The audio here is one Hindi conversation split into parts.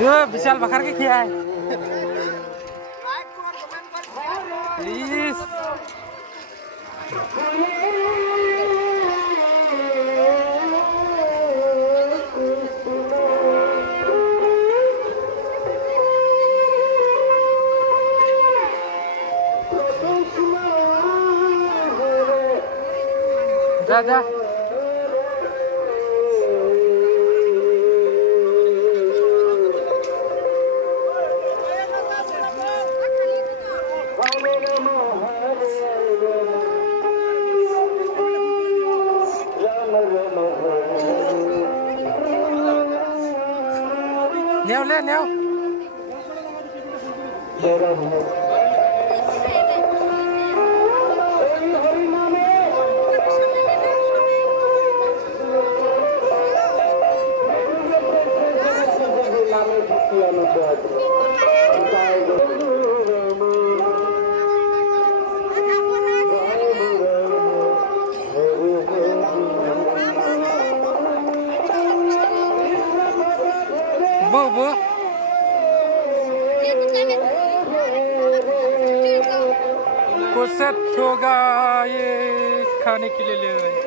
यो विशाल बखर के किया है प्लीज। जा जा नेव ले नेव वो कोसेट होगा ये खाने के लिए ले रहे हैं।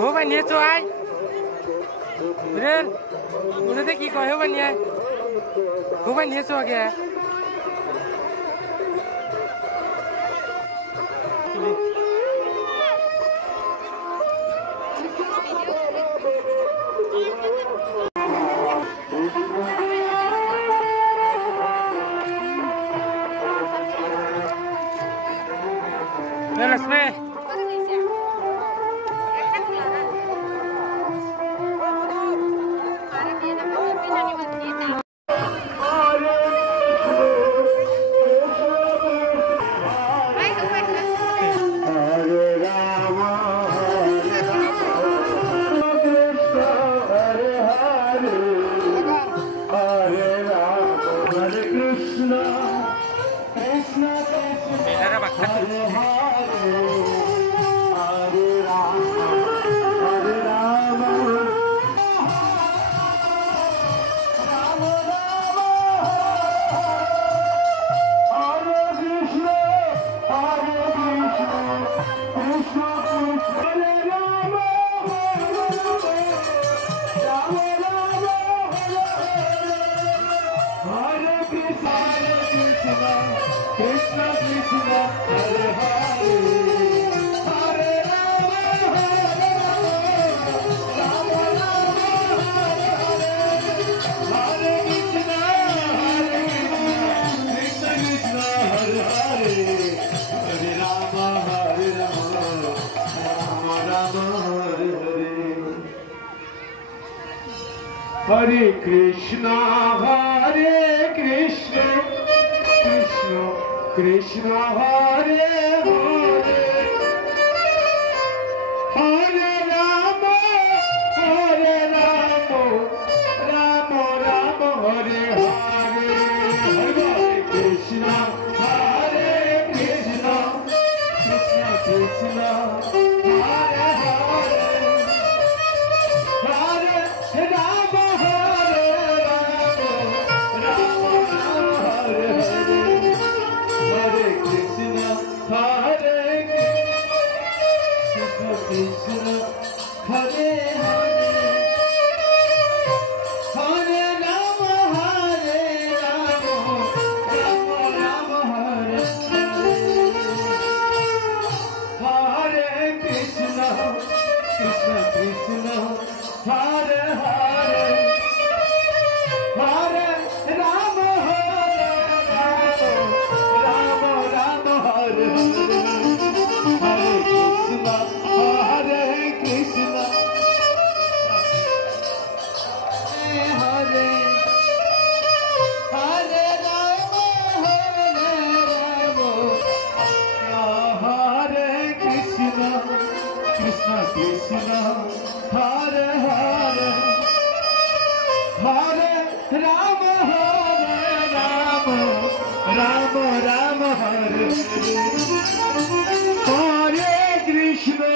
हो बनिए तो आई रेल मुझे देखी कौन हो बनिए हो बनिए तो आ गया है इसमें Hare Krishna, Hare Krishna, Krishna Krishna, Hare Hare, Hare Rama, Hare Rama, Rama Rama, Hare Hare, Hare Krishna, Hare Krishna, Krishna Krishna, Hare Hare, Hare Rama, Krishna, Hare Hare, Hare Rama, Hare Rama, Rama Rama, Hare Hare, Hare Krishna, Krishna Krishna, Hare Hare, Hare Rama, Hare Rama, Rama Rama, Hare Hare, Hare Krishna, Hare Krishna, Hare Hare Rama, Hare Rama, Hare Krishna. Krishna Hare Hare Hare Ram Ram Ram Ram Hare Hare Krishna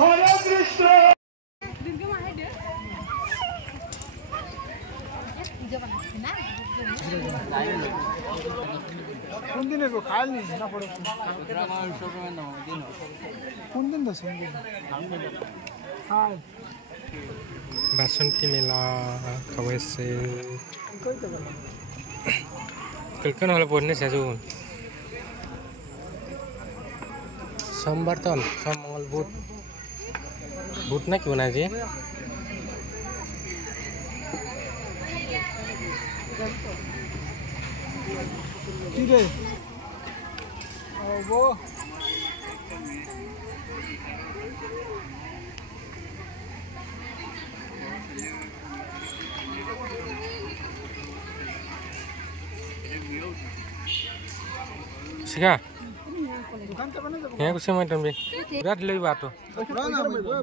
हरे कृष्ण কোন দিনে গো খাইল নি না পড়ে কোন দিন দছ হাই বাসন্তী মেলা খাওয়াইছে কেলকেন হলে পড়নে সেজুন সোমবার তো সোম মঙ্গল বুধ বুধ না কি বানাইছে কি রে ও Siga, দোকান তো বানাই ya aku sih main tambi. Berat lagi batu. না না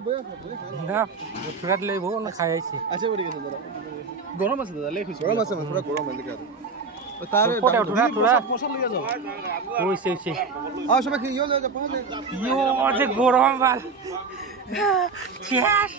বয়া Dah, berat lagi bawa nak kaya sih. আচ্ছা বড়ি গেছে দাদা গরম আছে দাদা লেখ গরম আছে পুরো গরম এদিকে তারে Poda, tura. পোশাক লইয়া যাও Ui, sih. সবাই কি ইয়ে লইয়া যাও পৌঁছে Yo, ada gorong bal. Yes.